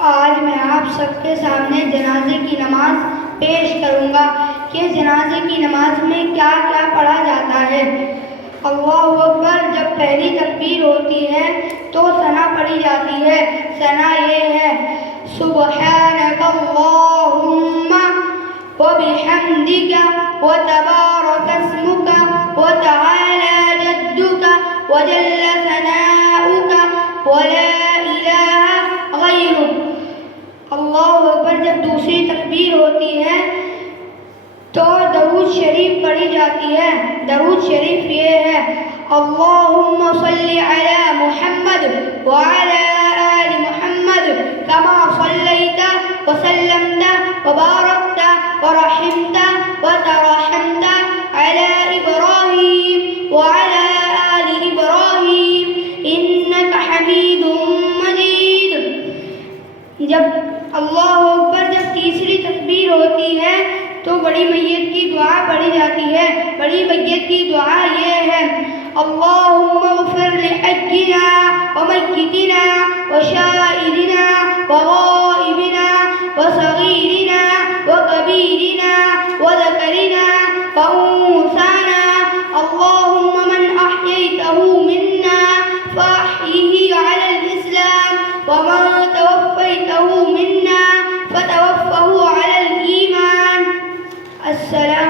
आज मैं आप सबके सामने जनाजे की नमाज पेश करूंगा कि जनाजे की नमाज में क्या क्या पढ़ा जाता है। अल्लाहु अकबर जब पहली तकबीर होती है तो सना पढ़ी जाती है। सना ये है सुब्हानक अल्लाहुम्मा व बिहम्दिका व तबारक अस्मुका व तआला जद्दुका व जल्ल सनाउका व ला इलाहा गैरुक। अल्लाहु अकबर जब दूसरी तकबीर होती है तो दरूद शरीफ पढ़ी जाती है। दरूद शरीफ ये है अल्लाहुम्मा सल्ली अला मुहम्मद व अला आलि मुहम्मद कमा सल्लैता व सल्लमता व बारकता व रहिमता व तरहमता अला इब्राहीम व अला आलि इब्राहीम इन्नका हमीदुम मजीद। जब अल्लाहु अकबर जब तीसरी तकबीर होती है तो बड़ी मैयत की दुआ पढ़ी जाती है। बड़ी मैयत की दुआ ये है अल्लाहुम्मा ग़फ़िर लिहय्यिना व मय्यितिना व शाहिदिना व गाइबिना व सगीरिना व कबीरिना व ज़करिना व उन्साना। अल्लाहुम्मा मन अह्यैतहु मिन्ना फ़अह्यिही अलल इस्लाम व मन तवफ़्फ़ैतहु मिन्ना फ़तवफ़्फ़हु अलल ईमान। अस्सलाम।